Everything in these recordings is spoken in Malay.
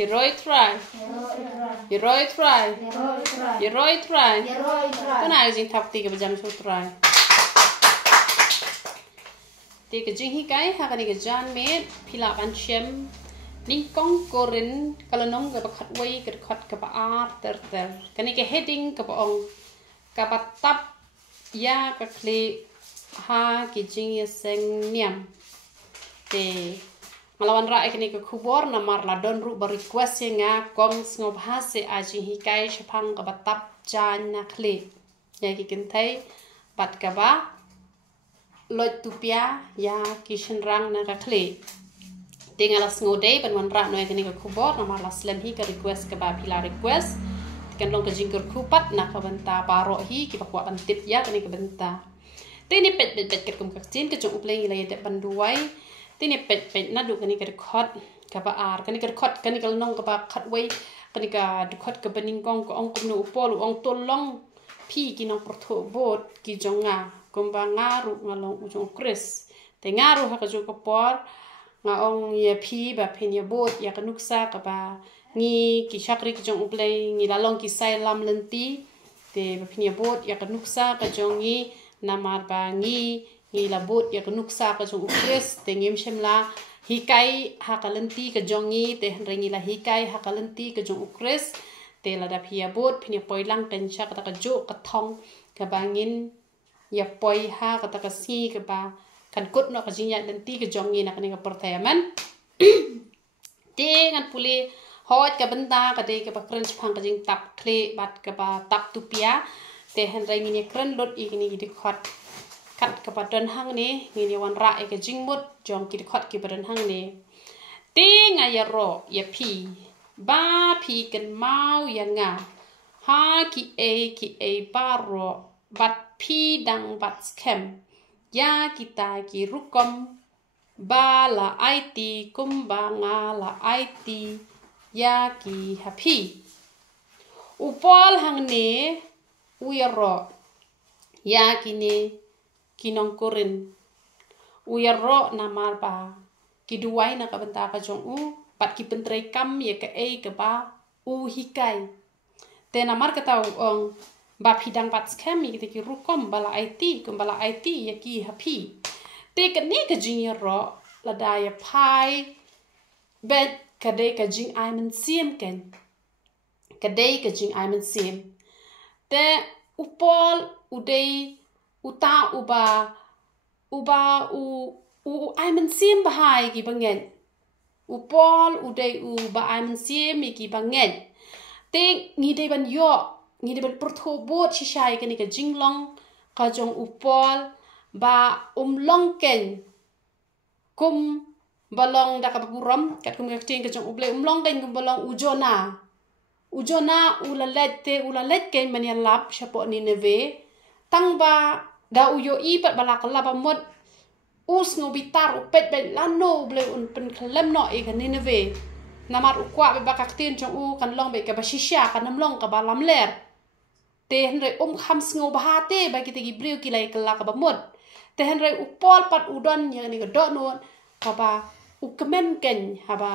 Heroi try. Heroi try. Heroi try. Có nào dinh thọc thì cái jam số try. Thì cái jing hi cái ha cái jan made pila ban chem ning kong korin kalau nong cái bakhat way cái khat cái art ter cái heading cái ong cái tap ya cái kli ha cái jing seng niam te malawan ra cái kubor namar la don ru request nga kong ngop ha se aji hi kai shapang ka batap jan na kli ya ki kin thai bat ka ba loj tupia ya kishin rang na ka kli tingala ngode ban wan ra no cái kubor namar la slam hi ka request ka ba pila request kan long ka jingkur kupat na ka banta paro hi ki pakwa ban tip ya ka banta tini pet ket kum ka chin ka chung uplay la yete banduai tini pet na du kani ka khot ka ba ar kani ka khot kani ka nong ka ba khat wei kani ka du khot ka baning kong ko ong kum no upol ong tolong pi ki nong portho bot ki jonga kumba ngaru ngalong ujong kris te ngaru ha ka ju ko por nga ong ye pi ba phen ye bot ya ka nuksa ka ba ngi ki shakri ki jong uplay ngi lalong ki sai lam lenti te ba phen ye bot ya ka nuksa ka jongi namar ba ngi la bot ya ka nuksa ka jong ukres te ngem shemla hikai hakalenti ka jongi te rengi la hikai hakalenti ka jong ukres te la da phia bot phine poilang ten sha ka ta jo ka thong ka bangin ya poi ha ka ta ka si ka ba kan kot no ka jinya lenti ka jongi na ka ni ka pertayaman te ngan puli hot ka benda ka de ka ba crunch phang ka jing tap kle bat ka ba tap tupia te han rengi ni kren lot i ni di khot kat ka padan hang ni ngini wan ra e ka jingmut jong ki khot ki padan hang ni te nga ya ro ya pi ba pi kan mau ya nga ha ki e ba ro bat pi dang bat scam ya kita ki rukom ba la it kum ba nga la it ya ki happy upol hang ni uyaro ya kini kinong korin uyaro namar ba kiduai na kabenta ka jong u pat ki pentrei kam ye ka ke ba u hikai te namar ka tau ong ba phidang pat scam ye ki rukom bala it kum bala it ye ki happy te ka ni ka jing ro la da ya pai bet ka de ka jing ai men siem ken ka de ka jing ai men siem te upol udei uta uba u ai men sim bahai ki bangen upol udei u ba ai men sim ki bangen te ngi dei ban yo ngi dei ban portho bot chi shai ka ni ka jinglong ka jong upol ba long ken kum balong da ka buram kat kum ka ting ka jong uble long ken kum balong ujona ulalet ken mania lap shapo ni neve tang ba da uyo i pat balak laba mod us no bitar upet ben lano ble un pen klem no e kan ni neve namar ukwa be bakak tin chong u kan long be ka bashisha kan nam long ka balam ler te henre kham sngo bahate ba ki te gi breu ki lai kala ka ba mod te henre upol pat udon ya ni ka do no ka ba ukmem ken ha ba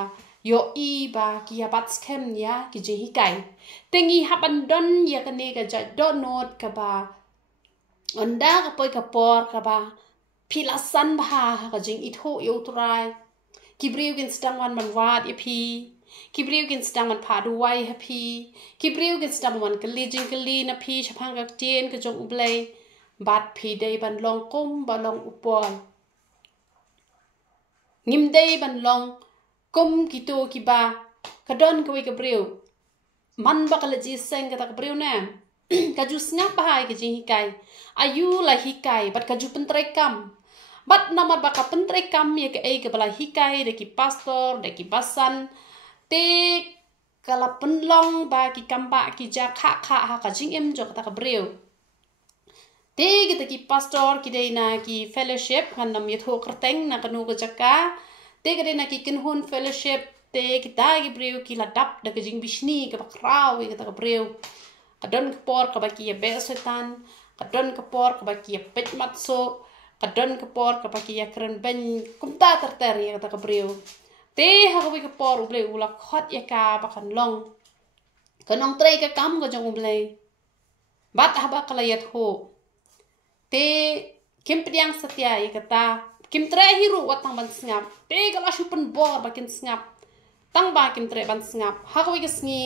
yo i ba ki ya bat scam ya ki je hi kai tengi haban don ya ka ne ka ja do not ka ba onda ka poi ka por ka ba pila san ba ka jing itho yo trai ki breu gen stang wan man wat e pi ki breu gen stang man pa du wai ha pi ki breu gen stang wan ka li jing ka li na pi chapang ka tien ka jong ublei bat pi dei ban long kum ba long upol ngim dei ban long kum kito kiba kadon kawi ka breu man ba kala ji seng ka breu na ka ju snap bahai ka ji hikai ayu la hikai bat ka ju pentrei kam bat namar ba ka pentrei kam ye ka ka bala hikai de ki pastor de ki basan te kala penlong ba ki kamba ki ja kha ha ka jing em jo ka breu te kita ki pastor ki de na ki fellowship kan nam ye tho kerteng na kanu ka jaka te ka de na ki kin hun fellowship te kita ki breu ki la dap da ka jing bishni ka bakraw ka ta ka breu kadon ka por ka ba ki be setan kadon ka por ka ba ki pet matso kadon ka por ka ba ki kren ben kumta terter ya ta ka breu te ha ko ke por uble ula khot ya ka ba kan long ka nong tre ka kam ko jong uble bat ha ba kala yat ho te kim priang satya ya kata kim tre hiru watang ban sngap te kala shupen bor ba kin sngap tang ba kim tre ban sngap ha ko ke sngi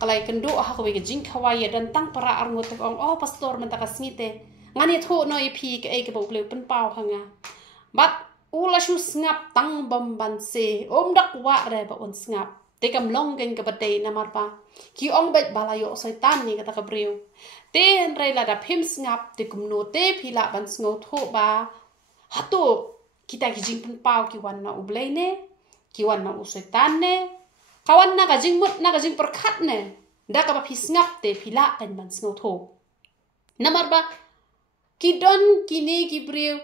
kalai kendo ha ko ke jing khawai dan tang para arngot ong oh pastor man ta ka sngi te ngani tho no e phi ke e ke bo ble pen pau hanga bat ula shu sngap tang bam ban se om dak wa re ba on sngap te kam long gen ke bate na mar pa ki ong bet balayo soitan ni kata ka breu te en re la da phim sngap te kum no te phila ban sngo tho ba hato kita ki jing pen pau ki wan na uble ne ki wan na usoitan ne kawan na ka jing mut na ka jing perkhat ne da ka ba phi sngap te phila kan ban sngo tho na mar ba ki don kini ki breu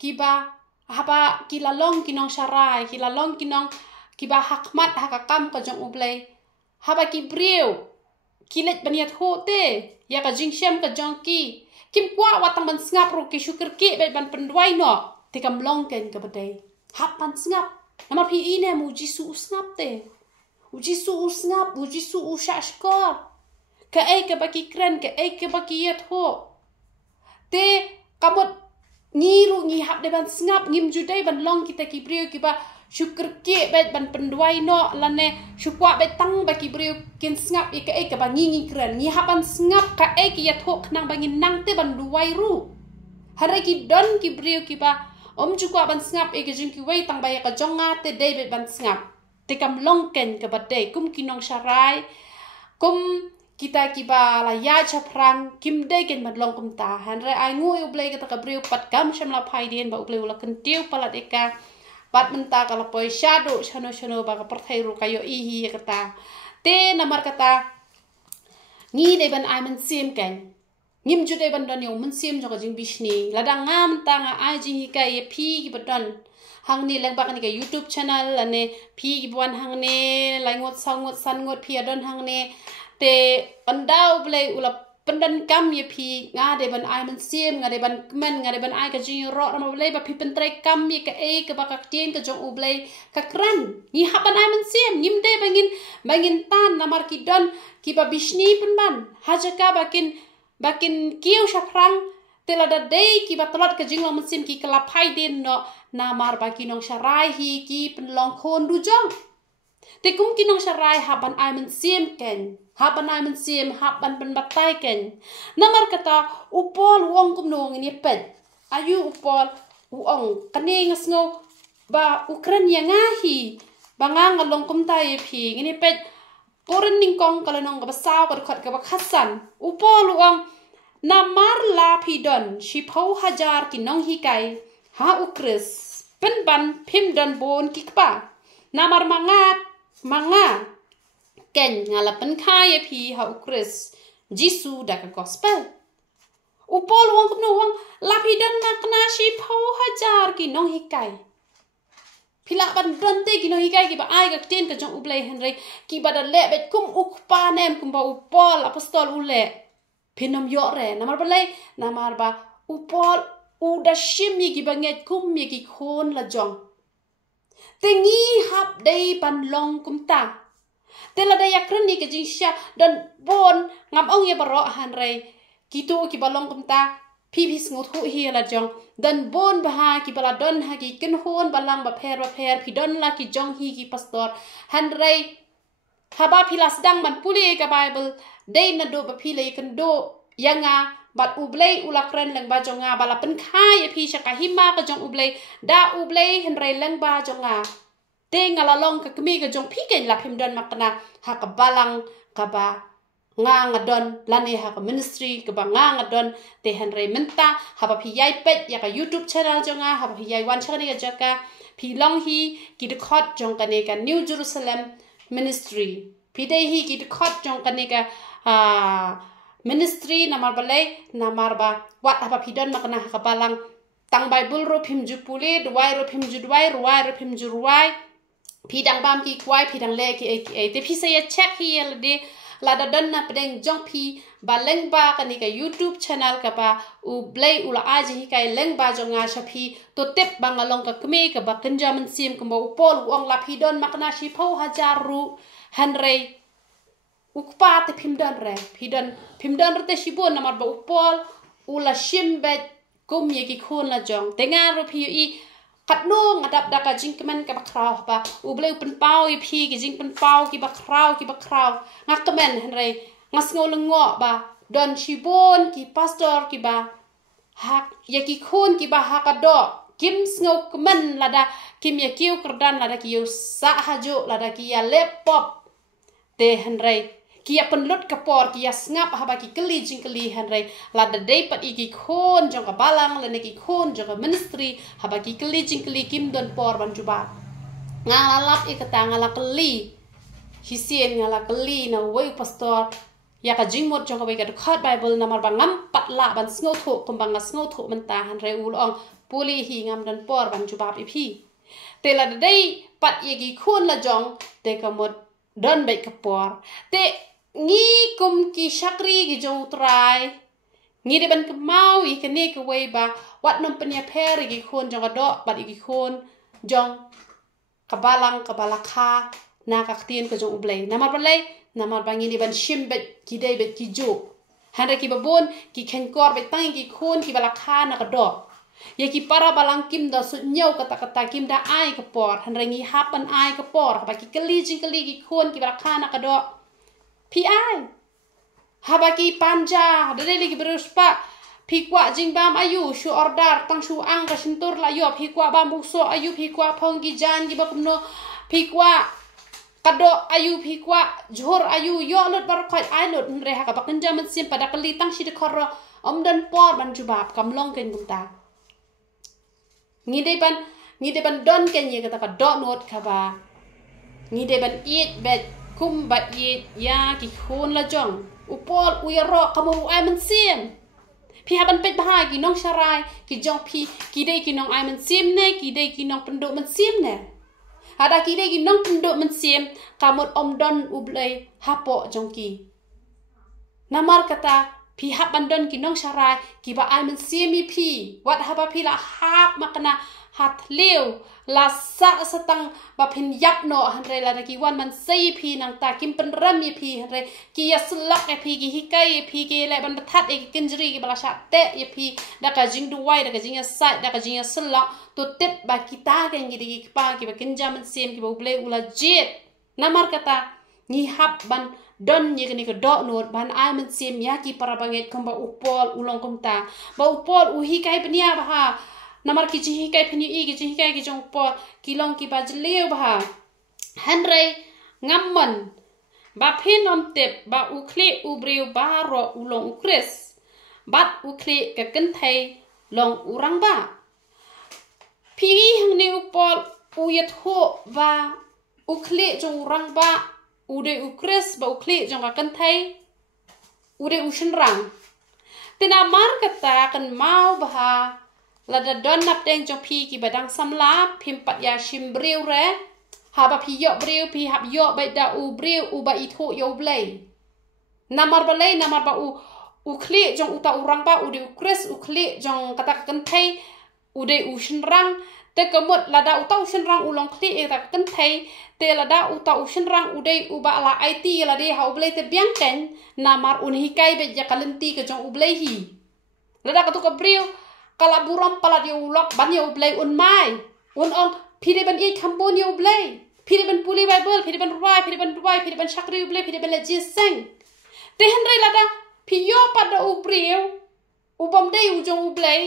ki ba haba ki la long ki nong sharai ki la long ki nong ki ba hakmat hakakam ka jong uble haba ki breu ki let baniat ho te ya ka jing shem ka jong ki kim kwa watang ban sngap ro ki syukur ki be ban pendwai no te kam long ken ka bade hap ban sngap namar phi ine mu jisu sngap te u jisu sngap u jisu shashkor ka ai ka ba ki kren ka ai ka ba ki yet ho te kamot ngiru ngi hap de ban sngap ngim judai ban long kita ki breu ki ba syukur ki bet ban pendwai no lane syukwa bet tang ba ki breu kin sngap e ka ba ngi kren ngi hap ban sngap ka e ki ya thok nang bangin nang te ban duwai ru hare ki don ki breu ki ba om chukwa ban sngap e ki jing ki wei tang ba ya ka jonga te de bet ban sngap te kam long ken ka ba de kum ki nong sharai kum kita kiba la ya chaprang kim de ken mat long kum ta han re ai ngu u ble ka breu pat kam sham la phai den ba u ble la kan tiu palat eka pat menta kala poi shadow shano ba ka perthai ru kayo i hi kata te namar kata ngi de ban ai man sim ken ngim ju de ban don yo man sim jo ka jing bishni la da ngam ta nga ai ji hi ka ye phi ki badon hang ni leng ba kan ka YouTube channel ane phi ki buan hang ne lai ngot sang ngot san ngot phi adon hang ne te andau ble ula pendan kam ye phi nga de ban ai man sim nga de ban men nga de ban ai ka jing ro na ble ba phi pentrai kam ye ka e ka ba ka tien ka jong u ble ka kran ni ha ban ai man sim nim de bangin tan namar ki don ki ba bishni pun ban hajaka bakin kiu shaprang tela da de ki ba tolot ka jing lo man sim ki kala phai den no namar ba ki nong sharai hi ki pen long khon du jong te kum ki nong sharai ha ban ai man sim ken haban ai man sim haban ban batai ken namar kata upol wong kum nong ni pet ayu upol uong kaneng sngo ba ukran ya ngahi bangang along kum tai phi ni pet poren ning kong kala nong ka basaw ka khot ka ba khasan upol uong namar la phi don shi phau hajar ki nong hi kai ha ukris pen ban phim don bon ki pa namar manga ken ngala pen kaya phi ha ukris jisu da ka gospel upol wong kum wong la phi don makna shi phau hajar ki nong hi kai phila ban don te ki nong hi kai ki ba ai ka ten ka jong ublei henry ki ba da le bet kum ukpa nem kum ba upol apostol ule phinom yo re namar ba le namar ba upol u da shim yi ki ba nget kum yi ki khon la jong te ngi hap dei ban long kum ta tela da yakran ni ke jing sha dan bon ngam ong ye baro han re kitu ki balong kum ta phi ngot hu hi la jong dan bon ba ha ki bala don ha ki kin hon balang ba pher phi don la ki jong hi ki pastor han re haba phi las dang man puli ka bible dei na do ba phi le kan do yanga bat ublei ulakren leng ba jonga bala pen khai phi shaka hima ka jong ublei da ublei hen re leng ba jonga te ngala long ka kmi ka jong phi ken la phim don makna ha ka balang ka ba nga don lani ha ka ministry ka ba nga don te hen re menta ha ba phi yai pet ya ka YouTube channel jonga ha ba phi yai wan chani ka jaka phi long hi ki de khot jong ka ne ka New Jerusalem ministry phi de hi ki de khot jong ka ne ka ministry namar balai namar ba wat apa pidon makna ka balang tang bible ro phim ju puli duai ro phim ju duai ruai ro phim ju ruai pidang bam ki kwai pidang le ki te phi se ya check hi el de lada dan na pedeng jong pi ba leng ba kani ka YouTube channel ka ba u blay ula aji hi kai leng ba jong nga shapi to tep bang along ka kme ka ba kenja men sim ka ba upol uang la pi don makna shi phau hajaru hanrei ukpa te pimdan re pimdan rete shibon namar ba upol ula shimbet kum ye ki khon la jong tenga ro pi i kat nong adap da ka jing kemen ka bakraw ba u bleu pen pau i pi ki jing pen pau ki bakraw ngak kemen henrei ngas ngolengo ba don shibon ki pastor ki ba hak ye ki khon ki ba hakado kim sngo kemen lada kim ye kiu kerdan lada ki yo sa hajo lada ki ya laptop te henrei kia penlut kapor kia ngap haba ki keli jing keli henrei lada dapat iki khon jong ka balang lene ki khon jong ka ministry haba ki keli jing keli kim don por ban juba ngalalap ikata ngala keli hisien ngala keli na wei pastor ya ka jing mot jong ka wei ka khot bible namar bangam patla ban sngo tho kumbang sngo tho menta henrei ulong puli hi ngam don por ban juba ipi te lada dei pat iki khon la jong te ka mot don bai kapor te ngi kum ki shakri ki jong trai ngi de ban kemau I kene ke wei ba wat nom penya per ki khon jong do bat ki khon jong kabalang kabalakha na ka tien ko jong ublei namar balai namar bangi ni ban shimbet ki dei bet ki jo hande ki babon ki khen kor bet tang ki khon ki balakha na ka do ye ki para balang kim da su nyau kata kim da ai ka por hande ngi hapan ai ka por ba ki keli jing keli ki khon ki balakha na ka do pi ai habaki panja dele ki beruspa pi kwa jingbam ayu shu ordar tang shu ang ka sintur la yo pi kwa bambu so ayu pi kwa phonggi jan gi bakumno pi kwa kado ayu pi kwa jhor ayu yo lot bar khoi ai lot re ha ka bakin jaman sim pada kali tang shi de khor dan por ban jubab kamlong ken gumta ngide ban don ken ye kata ka do not ka ba ngide ban eat bet kum bat yit ya ki khon la jong upol uyaro kamu ai men sim pi haban pet bahai ki nong sharai ki jong pi ki dei ki nong ai men sim ne ki dei ki nong penduk men sim ne ada ki dei ki nong penduk men sim kamot om don ublei hapo jong ki namar kata pi haban don ki nong sharai ki ba ai men sim mi pi wat haba pi la hap makna hat leu la sa satang ba phin yap no hanre la ki wan man sei pi nang ta kim pen ram ye pi hanre ki ya slak e pi ki hikai ye pi ki le ban that e kinjri ki bala sha te ye pi da ka jing du wai da ka jing ya sai da ka jing ya slak to tep ba kita ken gi ki pa ki ba kinjam sem ki ba ble ula jet namar kata ni hap ban don ye ni ko do no ban ai men sem ya ki para banget kom ba upol ulong kom ta ba upol u hikai pnia ba ha namar ki jihi kai phini I ki jihi kai ki jong po kilong ki bajleu ba hanrei ngamman ba phin om tep ba ukle ubreu ba ro ulong ukres bat ukle ka kan thai long urang ba phi hang ne upol uyat ho ba ukle jong urang ba ude ukres ba ukle jong ka kan thai ude ushin rang tina mar kata kan mau ba lada don nap deng jong pi ki badang samla pim pat ya shim breu re haba pi yo breu pi hab yo bai da u breu u ba I tho yo blei namar balai namar ba u kli jong uta urang ba u de ukres u kli jong kata kan thai u de u shin rang te kamot lada uta u shin rang ulong kli e ta kan thai te lada uta u shin rang u de u ba la IT la de ha u blei te biang ken namar un hi kai be ja kalenti ke jong u blei hi lada ka tu ka breu kala buram pala dia ulok ban dia ublei un mai un ong pide ban I kampon dia ublei pide ban puli bible pide ban ruai pide ban shakri ublei pide ban lejiseng te henrei lada piyo pada ubreu ubam dei ujong ublei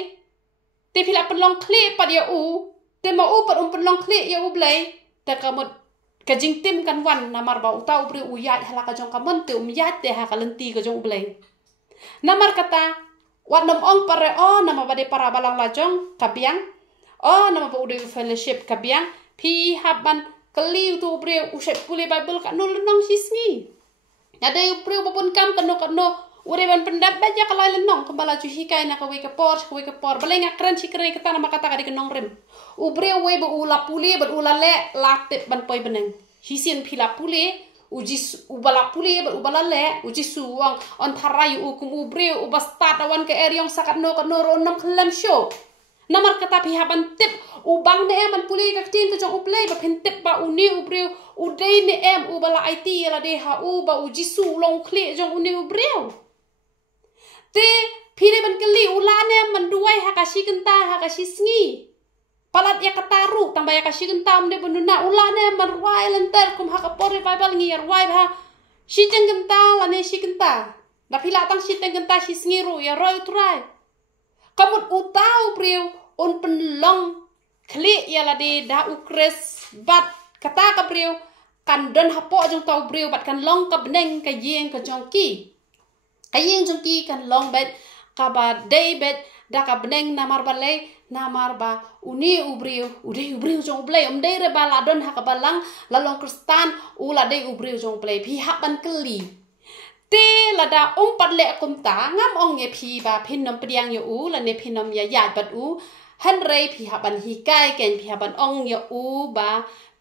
te pila penlong kle pada dia u te ma u pad penlong kle ya ublei te kamot kajing tim kan wan namar ba uta ubreu uyat hala ka jong kamon te yat te ha kalenti ka jong ublei namar kata wat nom ong pare nama bade para balang lajong kabiang nama ba ude fellowship kabiang pi haban keli tu bre usep pule bible ka nol nong sisngi ada bre babon kam kano ude ban pendap baja kalai lenong kembala ju hikai na ka we ka por balenga kran sikre ka nama kata ka di nong rem ubre we ba ula pule ba ula le latep ban poi beneng hisin pila pule uji ubala puli ubala le uji suang on tharai kum ubreu ubastat awan ke eriong sakat no ro nom khlem show namar kata pihaban tip ubang ne man puli ka tin to jong uplay ba phen tip ba uni ubreu udei ne ubala IT la de ha ba uji su long khle jong uni ubreu te pine ban kali ulane man duai hakashi kenta hakashi sngi palat ya kataru tambah ya kashi gentam de benuna ulane marwai lenter kum hakapor revival ngi yarwai ha si ceng genta lane si genta da pila tang si ceng genta si sngiru ya roy utrai kamut utau priu un penlong kli ya lade da ukres bat kata ka priu kan don hapo jong tau priu bat kan long ka beneng ka yeng ka jongki ayeng jongki kan long bet ka ba day bet da ka beneng namar balai namar ba uni ubriu udei ubriu jong play dei re baladon ha ka balang lalong kristan ula dei ubriu jong play phi hak ban keli te lada pat le kum ta ngam ong ye phi ba phinom pdiang yo u la ne phinom ya yat bat u han rei phi ha ban hi kai ken phi ha ban ong yo u ba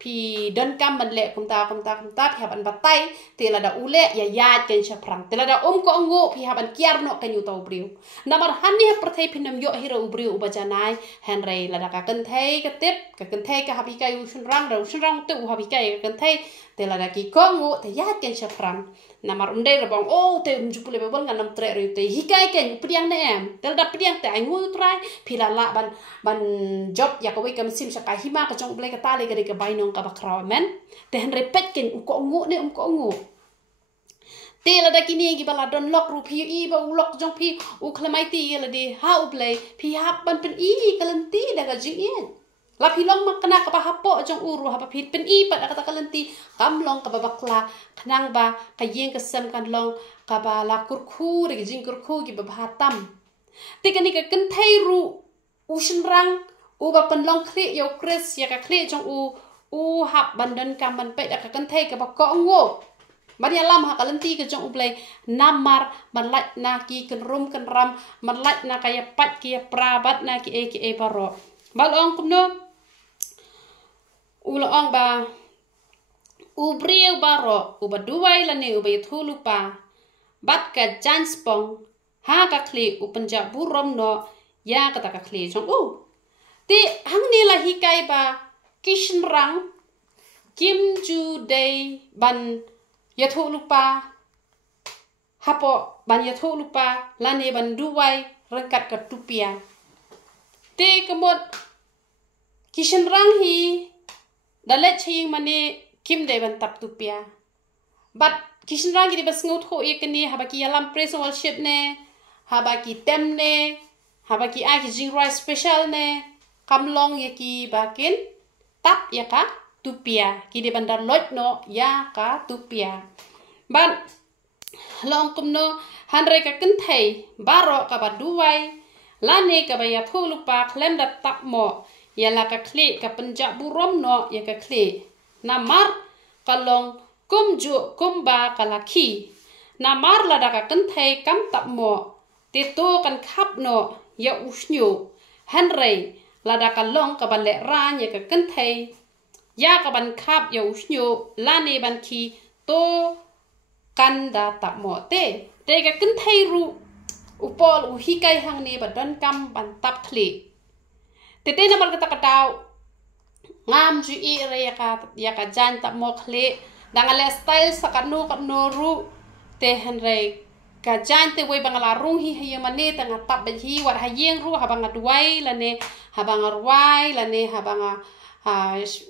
phi don kam ban le kum ta phi ha ban batai te lada ule ya yat ken chaprang te lada ko ngo phi ha ban kiar no ken yu tau briu namar han ni perthai phinom yo hiro ubriu ubajanai han rei lada ka kan thai ka tip ka kan thai ka habi kai u shun rang tu habi kai ka kan thai te lada ki ko ngo te yat ken chaprang namar undai rabang te jupule bebol nganam tre ri te hikai ken pdiang ne te lada pdiang te ai ngu trai phi la ban job ya ko wi kam sim sa ka hima ka jong ble ka tale ka de ka bai nong ka bakraw men te han repet ken ko ngu ne ko ngu te la da kini gi bala don lok ru phi i ba u lok jong phi u khlamai ti la de ha u play phi hap ban pen i kalanti da ga jing in la phi long mak kana ka ba hapo jong uru ha ba phi pen i pa da ka kalanti kam long ka ba bakla khnang ba ka yeng ka sem kan long ka ba la kurkhu re jing kurkhu gi ba hatam te kani ka kan thai ru u shin rang u ba pen long khle yo kres ya ka khle jong u hap bandan kam ban pe da ka kan thai ka ba ko ngo Maria lam ha kalanti ka jong ublay namar manlat na ki kan rum kan ram manlat na kaya pat ki prabat na ki e baro balong kumno ulong ba ubriu baro uba duai la ne uba ythulu pa bat ka janspong ha ka kli upenja burom no ya ka ta ka kli jong ti hang ni la hikai ba kishin rang kim ju day ban yathu lupa hapo ban yathu lupa lane ban duwai rengkat ke tupia te kemot kishen rang hi dalet ching mane kim de ban tap tupia bat kishen rang gi bas ngot ho yekni habaki alam praise worship ne habaki tem ne habaki a ki jing rice special ne kamlong yeki bakin tap yaka tupia kini bandar lot no ya ka tupia ban long kum no hanre ka ken thai baro ka ba duwai lane ka ba ya thu lupa khlem da tak mo ya la ka khle ka panja burom no ya ka khle namar kalong kum ju kum ba kalaki namar la da ka ken thai kam tak mo te to kan khap no ya usnyu hanre la da ka long ka ba le ran ya ka ken thai ya ka ban khap ya usnyo lane ban ki to kanda tak mo te ka kin thai ru upol u hikai hang ne ba don kam ban tap kli te na mal ka takataw ngam ju i re ya ka jan tak mo kli dangale style sa kanu ru te han re ka jan te wei bangala rung hi ya mane tanga tap ba hi war ha yeng ru ha banga duai lane ha banga ruai lane ha banga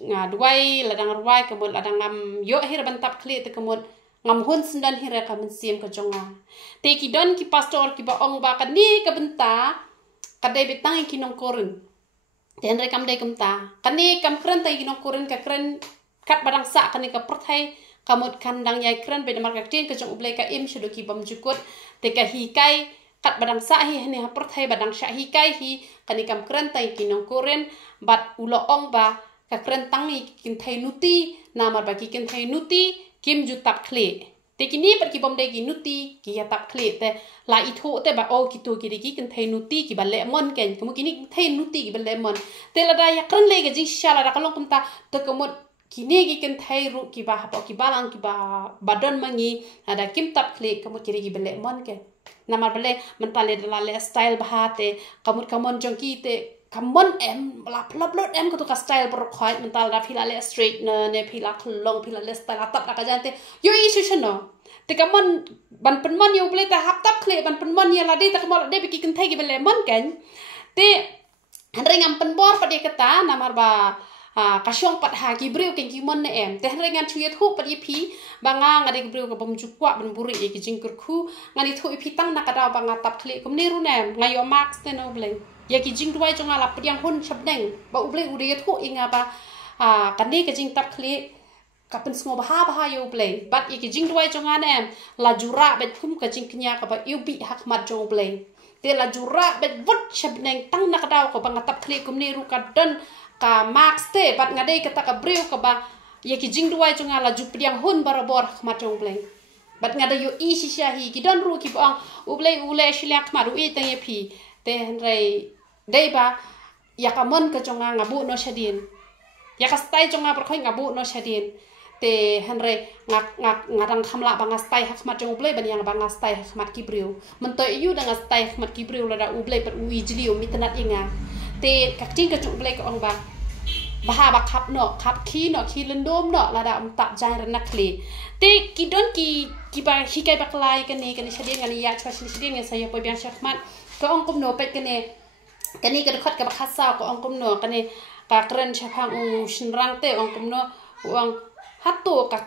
nga duai ladang ruai kemut ladang ngam yo hir bantap kli te kemut ngam hun sendan hira ka mensim ka jonga te ki don ki pastor ki ba ong ba kan ni ka benta ka dai betang ki nong korin ten rekam dai kamta kan ni kam kren tai ki nong korin ka kren kat badang sa kan ni ka perthai kamut kandang yai kren be mar ka tin ka jong ublai ka im shudu ki bam jukut te ka hi kai kat badang sa hi ne ha perthai badang sha hi kai hi kan ni kam kren tai ki nong korin bat ulo ong ba ka kren tangi kin thai nuti namar ba ki kin thai nuti kim ju tap khle te kini pat ki bom de ki nuti ki ya tap khle te la i tho te ba o ki to ki kin thai nuti ki ba le mon ken kamu kini thai nuti ki ba le mon te la da ya kren le ga ji shala ra kalong kumta to kamut kini gikan thai ru ki ba hapo ki balang ki ba badon mangi ada kim tap klik kamu kiri gi bele mon ke namar bele mentale dalale style bahate kamu jongki te kamon em lap em ko to ka style por khoi mental da phila le straight ne phila khulong phila le style atap ka jante yo isu chano te kamon ban penmon yo bele ta hap tap klik ban penmon ya ladi ta kamon de bikin thai gi bele mon ken te ringam penbor pada kata namar ba kasyong pat ha gibreu ken kimon ne em te ringan chuye thu pat ipi banga ngade gibreu ka bom jukwa ban buri e ki jingkur khu ngani thu ipi tang nakada banga tap khle kum ni ru nem ngayo max te no ble ya ki jing duai jonga la pdiang hun chabneng ba uble uri thu inga ba kan ni ka jing tap khle ka pen sngo ba yo ble bat ki jing duai jonga nem la jura bet khum ka jing knya ka ba yubi hak mat jong ble te la jura bet vut chabneng tang nakada ko banga tap khle kum ni ru ka don ka max te bat ngade kata ka breu ka ba ye ki jing duai chunga la jupiang hun barabor khma chong bleng bat ngada yo i si sha hi ki don ru ki bang ule shilak ma ru i te ye phi te rei dei ba ya ka mon ka chunga ngabu no shadin ya ka stai chunga par khoi ngabu no shadin te hanre ngadang khamla banga stai khma chong ble ban yang banga stai khma ki breu man to yu danga stai khma ki breu la da ble par ui jliu mitnat inga te kak ting ka chung ble ka ong ba baha ba khap no khap khi no khi lendom no la da tap jang ran nakli te ki don ki ba hikai ba klai ka ni shadin ngani ya chwa shadin nge saya po biang shakmat ka ong kum no pet ka ni ka khot ka ba khasa ka ong kum no ka ni ka kren chaphang u shinrang te ong kum no ong hato ka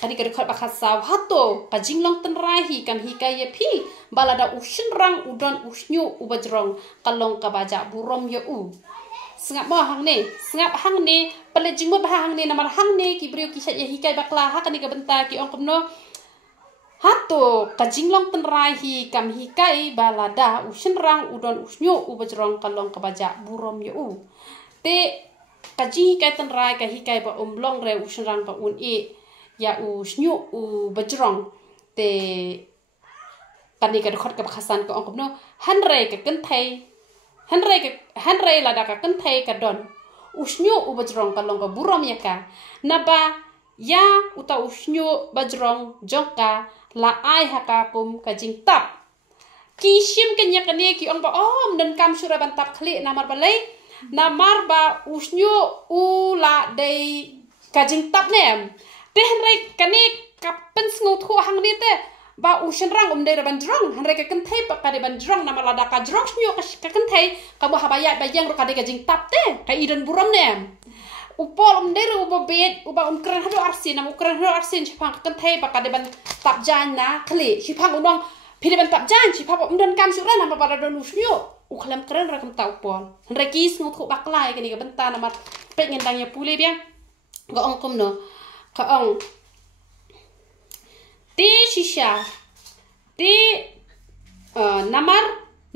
kani ka khot ba khasa hato ka jinglong tan rai hi kan hi ka ye phi balada u shinrang udon usnyu u bajrong kalong ka baja burom ye u sengap mo hang ne pale jingmo ba hang ne namar hang ne ki brio ki sat ye hikai bakla ha kani ka benta ki ong komno hato ka jinglong tan rai hi kam hikai balada ushin rang udon usnyu u bajrong kalong ka baja burom ye u te ka ji hikai tan rai ka hikai ba umlong re ushin rang ba un e ya usnyu u bajrong te kani ka khot ka khasan ka ong komno hanre ka kan thai Henry la daka kan thai ka don usnyu u bajrong kalong ka burom ya ka naba ya uta usnyu bajrong jongka la ai haka kum ka jing tap ki shim kan ya kan ki ong ba om dan kam sura ban tap khli namar balai namar ba usnyu u la dei ka jing tap nem te Henry kani kapen sngu thu hang ni te ba ushin rang de ban drong han reka kan thai pa ka de ban drong na mala da ka drong snyo ka kan thai ka bo habaya ba yang ro ka de ka jing tap te ka idan buram ne upol de ro bo bet uba kran hado arsin na kran hado arsin chipang kan thai pa ka de ban tap jan na khli chipang unong phi de ban tap jan chipang dan kam su ra na ba da don usnyo u khlam kran ra kam ta upol han reki sngo thu bak lai ka ni ka ban ta na mat pe ngin dang ya pule biang ga ong kum no ka ong te shisha te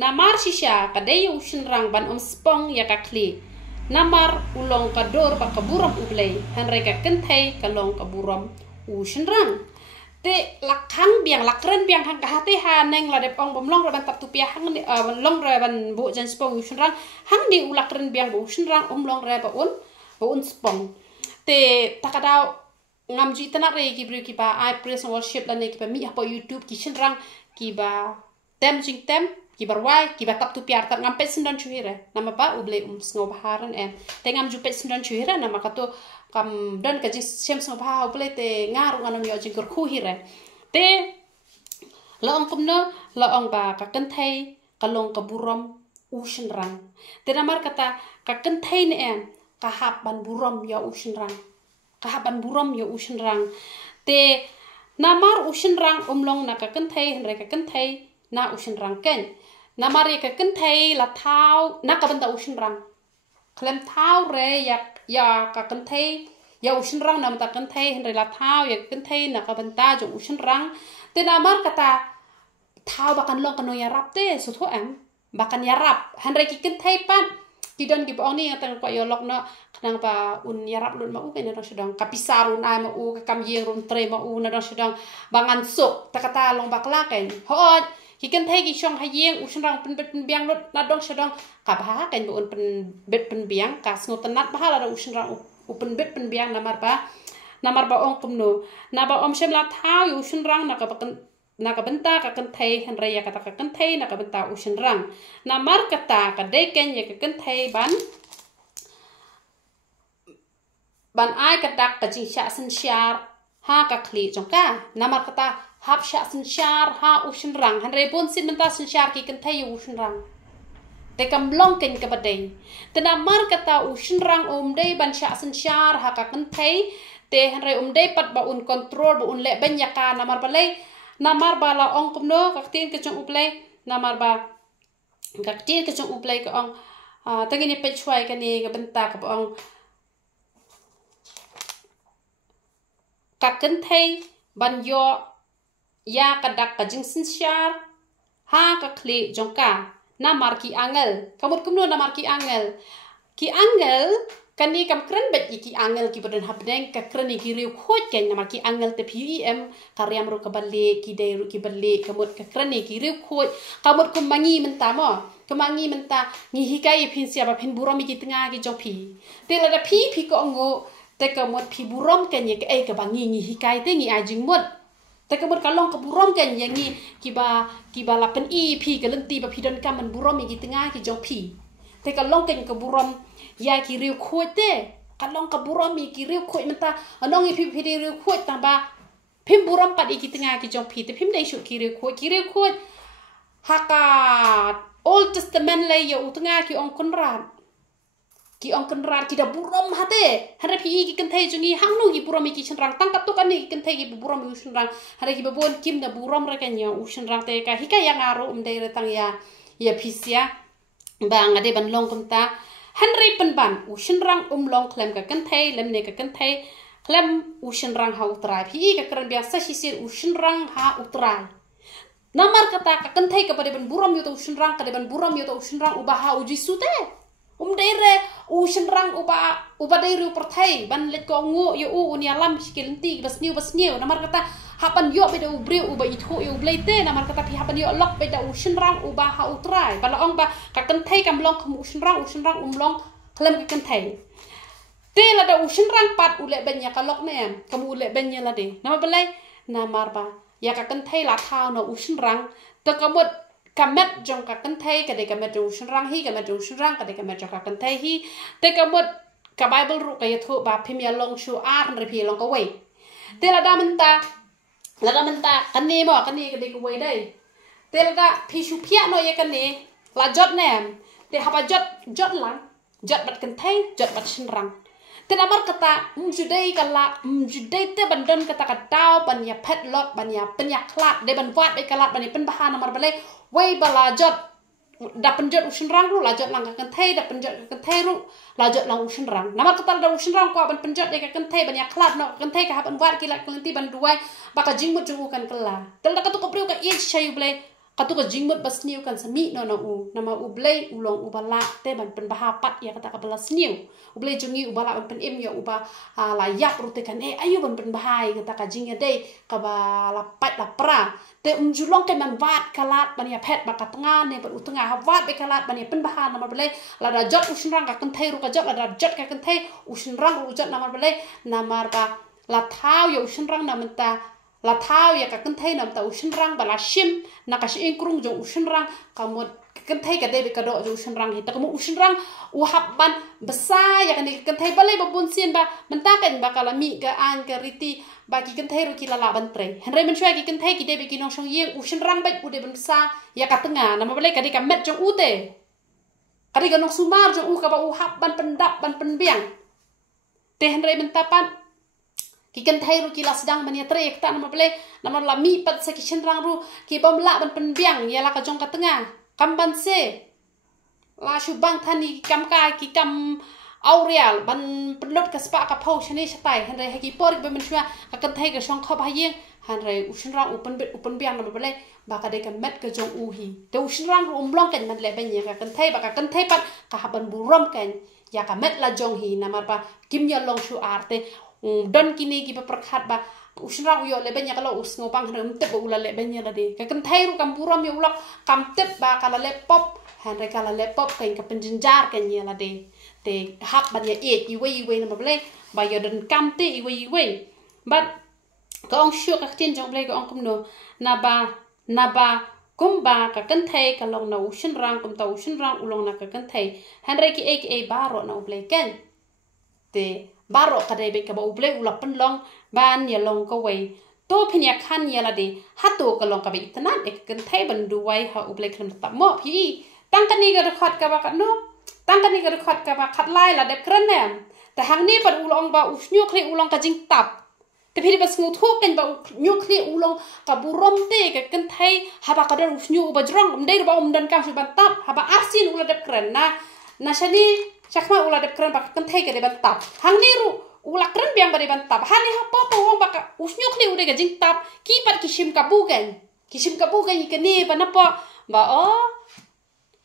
namar shisha kadai ushin rang ban spong ya ka kli namar ulong ka dor ba ka buram ublei han reka kenthai ka long ka buram ushin rang te lakhang biang lakren biang hang ka hate ha neng la de ong bom long ra ban tap tu pia hang ni long ra ban bu jan spong ushin rang hang di ulakren biang bu ushin rang long ra ba un spong te takadau ngam ji tanak re ki bri ki ba I praise and worship la ne ki ba mi ha po YouTube ki shin rang ki ba tem jing tem ki barwai ki ba tap tu piar tak ngam pet sindan chuire nama ba uble sngo baharan en te ngam ju pet sindan chuire nama ka to kam dan ka ji sem sngo ba uble te ngaru anam yo jing kur khu hire te la ong kumno la ong ba ka kan thai ka long ka burom u shin rang te namar kata ka kan thai ne en ka hap ban burom yo u shin rang kahaban buram yo ushin rang te namar ushin rang umlong na ka kan thai henre ka kan thai na ushin rang ken namar ye ka kan thai la thau na ka ban ta ushin rang klem thau re ya ka kan thai ya ushin rang nam ta kan thai henre la thau ya kan thai na ka ban ta jo ushin rang te namar kata thau bakan long kan no ya rap te so tho am bakan ya rap henre ki kan thai pan tidon ki bong ni tang ko yo lok no kanang pa un yarap lun ma u ke na sedang kapisarun ai ma u kam yeng rum tre ma u na sedang bangan sok takata long bakla ken hot ki kan thai ki chong ha yeng u sedang pen biang lut na dong sedang ka ba ken bu un pen bet pen biang ka sngo tanat ba la u sedang upen bet penbiang namar ba ong kumno na ba om shem la thao yu shin rang na ka benta ka kan thai han raya kata ka kan thai na ka benta u shin rang na mar kata ka dei ken ya ka kan thai ban ai ka dak ka jing sha sin syar ha ka kli jong ka na mar kata hap sha sin syar ha u shin rang han re bon sin benta sin syar ki kan thai u shin rang te kam long ken ka badai te na mar kata u shin rang dei ban sha sin syar ha ka kan thai te han re dei pat ba un control ba un le ban ya ka na mar balai na mar ba la ong kumno ka tin ka jong uplay na mar ba ka tin ka jong uplay ka ong tangini pe chwai ka ni ka benta ka ong ka kan thai ban yo ya ka dak ka jing sin syar ha ka kli jong ka na mar ki angel kamut kumno na mar ki angel kani kam kren bet ki angel ki badan hapdeng ka kreni ki riu khoj ken na mar ki angel te pem karyam ru ka balle ki dei ru ki balle kamut ka kreni ki riu khoj kamut kum mangi menta mo kemangi menta ngi hikai phin sia ba phin burom ki tnga ki jong phi te la da phi ko ngo te kamut phi burom ken ye ka ka bangi hikai te ngi ajing mot te kamut ka long ka burom ken ye ngi ki ba la pen phi ka lenti ba phi don kam man burom ki tnga ki jong phi te ka long ken ka burom ya ki riu khoj te ka long ka burom ki riu khoj menta anong i phi riu khoj ta ba phim burom pat ki tnga ki jong phi te phim dai shu ki riu khoj haka Old Testament le yo utnga ki ong konrad ki da burom hate hare pi ki kan thai jungi hangno ki burom ki chenrang tang kat to kan ni kan thai ki burom u chenrang hare ki babon kim da burom ra kan yo u chenrang te ka hika yang aro dei re tang ya phisia ba ngade ban long kum ta hanre pen ban u chenrang long klem ka kan thai lem ne ka kan thai klem u chenrang ha utrai pi ka kran biasa sisir u chenrang ha utrai namar kata ka kan thai ka pada ban burom yo to u chenrang ka de ban burom yo to u chenrang u ba ha u jisu te dei re u chenrang u ba dei ru perthai ban let ko ngo yo u ni alam skilenti bas new namar kata hapan yo be u bre u ba itho yo bleite namar kata pi hapan yo lok be da u chenrang u ba ha utrai bala ong ba ka kan thai kam long khum u chenrang long klem ka kan thai te la da u chenrang pat u le ben ya ka lok ne kam u le ben ya la de nama balai namar ba ya ka kan thai la thao no u chenrang to kamut kamet jong ka kan thai ka de kamet u chenrang hi kamet u chenrang ka de kamet jong ka kan thai hi te kamut ka bible ru ka yathu ba phim ya long shu ar re phi long ka wei te la da menta kan ni mo kan ni ka de ka wei dai te la da phi shu phia no ye kan ni la jot ne te ha ba jot lang jot bat kan thai jot bat chenrang te namar kata judai kala judai te bandon kata ka dau ban ya pet lot ban ya pen ya klat de ban wat be kalat ban pen bahan namar bale wei bala jot da penjot usin rang ru la jot lang ka kan thai da penjot ka thai ru la jot lang usin rang namar kata da usin rang ko ban penjot de ka kan thai ban ya klat no kan thai ka ban wat kilat kelenti ban duai baka jingmut jungu kan kala tel da ka tu ko priu ka ich chayu bale katu ka jingmut bas niu kan sami no u nama u blai ulong u bala te ban pen bahapat ya kata ka bala sniu u blai jungi u bala ban pen im ya u ba la yak rute kan ayu ban pen bahai kata ka jingya dei ka ba la pat la pra te julong ke man wat kalat ban ya pet ba ka tengah ne ban u tengah wat be kalat ban ya pen bahan nama blai la da jot u shinrang ka kan thai ru ka jot la da jot ka kan thai u shinrang ru jot nama blai namar ba la thau ya u shinrang namenta la thao ya ka kan thai nam ta ushin rang bala shim na ka shi krung jo ushin rang kamot kan thai ka de ka do jo ushin rang hi ta kamu ushin rang u hab ban besa ya kan kan thai balai babun sien ba menta kan ba kala mi ga an ka riti ba ki kan thai ru ki la ban tre henre men shwa ki kan thai ki de ki nong shong ye ushin rang bai u de ban sa ya ka tenga na ma balai ka de ka met jo u te ka de ka nong sumar jo u ka ba u hab ban pendap ban penbiang te henre menta pan ki kan thai ru ki la sedang mania trek ta nama ble nama la mi pat sa ki chenrang ru ki bom la ban penbiang ya la ka jong ka tengah kam ban se la shu bang thani kam ka ki kam aureal ban penlot ka spa ka phau chani chatai han re ki por ki ben shwa ka kan thai ka shong kha ba yeng han re u chenrang u pen biang nama ble ba ka de ka met ka jong u hi te u chenrang ru blong kan man le ben ya ka kan thai ba ka kan thai pat ka ha ban burom kan ya ka met la jong hi nama ba kim ya long shu arte don kini ki perkhat ba usnrang uyo le benya kalau us ngopang hrem te ula le benya la de ka kan thai ru kam buram yo ulak kam tet ba kala le pop han re kala le pop kain ka penjenjar kan ye la de te hap ban ye i we na ble ba yo den kam te i we but ka ong shu ka tin jong ble ka ong kum no na ba kumba ka kan thai ka long na usnrang kum ta usnrang ulong na ka kan thai han re ki ek baro na ble ken te baro ka de be ka ba ble ulak pen long ban ya long ka wei to phinya khan ya la de hatu ka long ka be itna ek kan thai ban du wai ha uble kham ta mo phi tang kan ni ga khot ka ba ka no tang kan ni ga khot ka ba khat lai la de kran ne ta hang ni pan ulong ba usnyu khri ulong ka jing tap te phi bas ngu thok ken ba nyu khri ulong ka burom te ka kan thai ha ba ka don usnyu ba jrong dei ba dan ka su ban tap ha ba arsin ula de kran na shani chakma ula de kran ba kan thai ka de ban tap hang ni ru ula kran biang ba de ban tap hani ha po wong ba ka usnyu khri ude ga jing tap ki pat kishim ka bu kan ke ni pa na po ba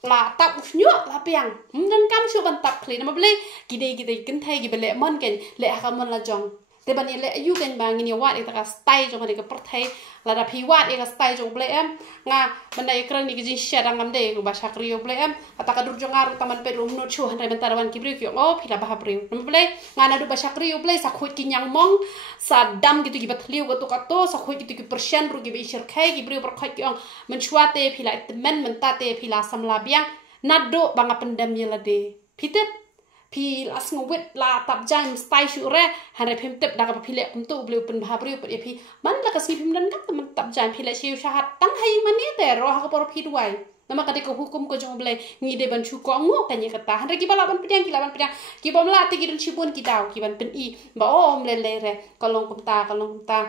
la tap usnyu la piang dan kam su ban tap khli na ma ble gide kan thai gi bele mon ken le ha mon la jong te ban le ayu kan ba ngini wat eta ka style jong ka per thai la da phi wat e ka style jong ble em nga ban dai kran ni gi jin sha dang am de ba shakri yo ble em ata ka dur jong ar taman pe rum no chu han dai ban tarawan ki bre ki phi la ba ha bre na ble nga na du ba shakri yo ble sa khut ki nyang mong sa dam gitu gi bathliu ga to ka to sa khut gitu gi persian ru gi be shir khai gi bre per khai ki ong men chwate phi la men ta te phi la sam la biang na do ba nga pendam ye la de phitep phi las ngwet la tap jang style shu re han re phim tep da ka phi le kum tu ble pen bha bre pe phi man la ka si phim dan ka man tap jang phi le shiu shahat tang hai man ni te ro ha ko por phi duai nama ka de ko hukum ko jong ble ngi de ban chu ko ngo ka ni ka ta han re ki bala ban pidang ki bom la te ki dun chi bon ki daw ki ban pen i ba om le re ka long kum ta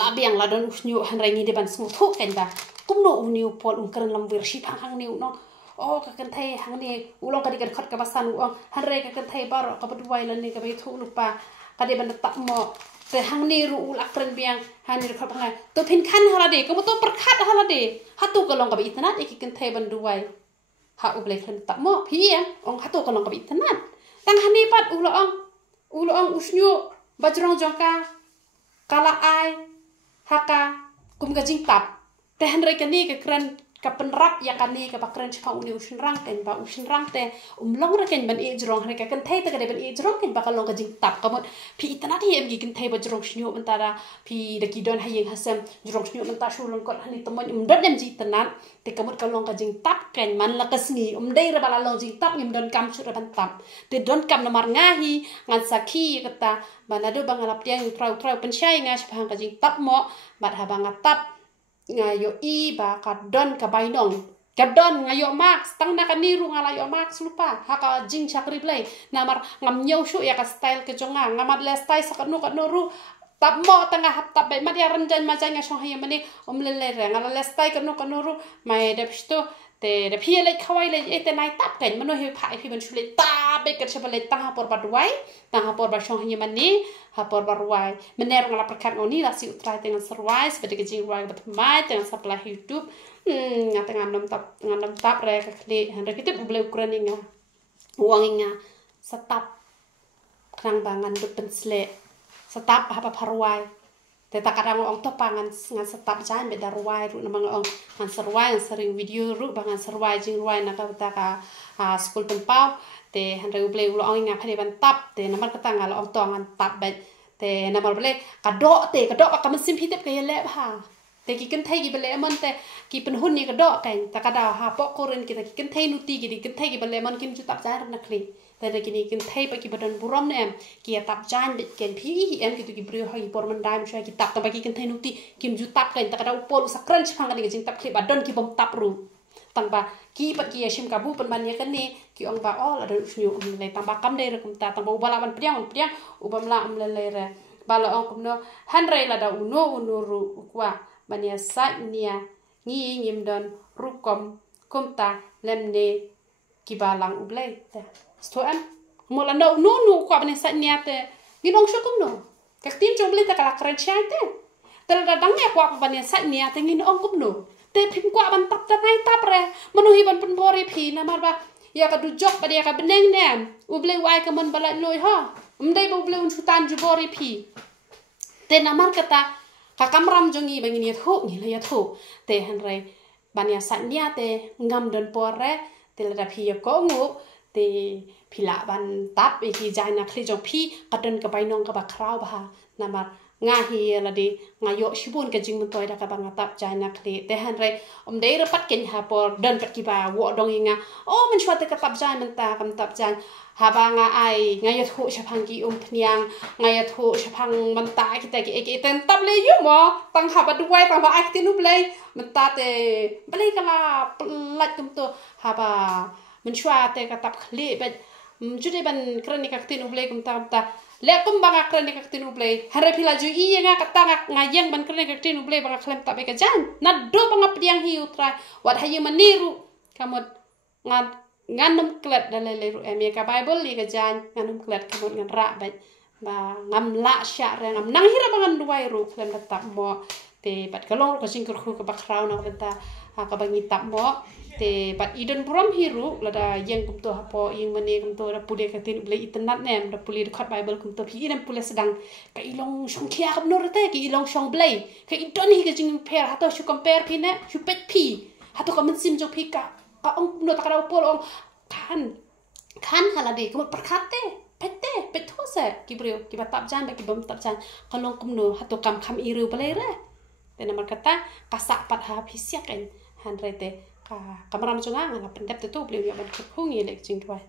la biang la don usnyu han re ngi de ban smu thu ken da kum no uniu pol kran lam wir shi phang hang niu no ka kan thai hang ni ulong ka di kan khot ka basan u han re ka kan thai bar ka badwai lan ni ka be thu lu pa ka de ban ta mo te hang ni ru ul akren biang han ni khot phang to phin khan hala de ko to per khat hala de hatu ka long ka be itna e ki kan thai ban duai ha u ble khan ta mo phi em ong hatu ka long ka be itna tang han ni pat ulong usnyu bajrong jongka kala ai haka kum ga jing tap te han re ka ni ka kran ka penrap ya kan ni ka bakran chha uni usnrang ten ba usnrang te long ra ken ban e jrong re ka kan thai ta ka de ban e jrong ken ba ka long ka jing tap ka mot phi itna thi em gi kan thai ba jrong shnyo ban tara phi da ki don hayeng hasam jrong shnyo ban ta shu long kot hani tomon dot dem ji tanan te ka mot ka long ka jing tap ken man la ka sni dei ra bala long jing tap ngim don kam chu ra ban tap te don kam na mar ngahi ngan sakhi ka ta ban adu bang alap tiang trau pen shai nga shphang ka jing tap mo bat ha bang tap ngayo i ba ka don ka bainong ka don ngayo max tang na ka niru ngala yo max lupa ha ka jing chakri play namar ngam nyau shu ya ka style ke jonga ngamat le style sa ka no ru tap mo tanga hap tap be mat ya ranjan ma janga shong ha yamani le ngala le style ka no ru mai de psto te de phi le khawai le e te nai tap ken mano he phai phi ban shule ta be ka chapa le ta por ba duai ta por ba shong ha yamani ha por ba ruai mener ngala prakat ngoni la si utrai tengan serwai seperti ke jing ruai bat mai tengan sapla YouTube ngan nom tap re ka kli han re kitip ble ukraini nga uanginga setap krang bangan du pensle setap ha parwai te takarang ong to pangan ngan setap jan be darwai ru namang ong ngan serwai sering video ru bangan serwai jing ruai na ka school penpau te han re ble ulo ong nga phale ban tap te namar ka tangal ong to ngan tap be te namar ble ka do ka man sim hitep ka yele ha te ki kan thai gi bele mon te ki pen hun ni ka do kan ta ka da ha po koren ki ta ki kan thai nuti gi di kan thai gi bele mon kin chu tap jan na khli te de ki ni kan thai pa ki badon burom ne em ki tap jan de ken phi em ki tu ki brio ha gi por man dai msha ki tap ta ba ki kan thai nuti kim ju tap kan ta ka da upol sakran chphang ni jing tap khli badon ki bom tap ru tang ba ki pat ki shim ka bu pen ban ye kan ni ki ong ba la do snyu le tang ba kam de re kum ta tang ba ubala ban priang ubam la am le re bala ong kum no han re la da uno ru kwa bania sat nia ngi ngim don rukom kumta lemne kibalang ublay te sto am mola no kwa bania sat nia te ginong shukum no kaktin joble te kala krenchai te tel da dang ya kwa bania sat nia te ngin ong kum no te phim kwa ban tap ta nai tap re manuhi ban pun bori phi na mar ba ya ka du jok ba ya ka beneng ne ublay wai ka mon bala loi ha umdai ba ublay un chutan ju bori phi te namar kata kakamram jongi bangini thu ni la thu te hanrai banya satnya te ngam don pore te la phi ko ngu te phila ban tap ki jaina khli jong phi kadon ka bainong ka ba khrau ba namar nga hi la di ngayo shibun ka jing toy da ka bang tap jaina khli te hanrai dei ra pat ken ha por don pat ki ba wo dong inga oh man chwa te ka tap jain man ta kam tap jain ha ba nga ai ngayo thu shapang ki phniang ngayo thu shapang man ta ki ta ki ten tap le yu mo tang ha ba duai tang ba ak ti nu blai man ta te blai ka la lat kum to ha ba man chwa te ka tap khli ba jude ban krani ka ti nu blai kum ta le kum banga krani ka ti nu blai hare phila ju i nga ka ta nga yang ban krani ka ti nu blai banga khlem ta be ka jan na do banga priang hi utra wat hayu maniru kamot nganum klet dalai ru emia ka bible li ka jan nganum klet kamot ngan ra ba ngam la sya re ngam nang hira bangan duai ru khlem da tak mo te bat kalong ko sing kur ka bakrau na benta ka bangi tap mo te bat idon brom hiru lada yang kum to hapo yang mane kum to da pude ka tin ble internet nem da puli khot bible kum to phi nem pule sedang ka ilong song khia kam nor te ki ilong song blai ka idon hi ka jing per hato shu compare phi ne shu pet phi hato ka man sim jo phi ka ong no ta ka pol ong kan haladi kum perkate pete petose ki brio ki batap jan ba ki bom tap jan kalong kum no hato kam kham iru balai re te namar kata kasak pat ha phisiak en han rete ka kamaram chunga ngana pendap te tu beliau ban khungi lek jing twai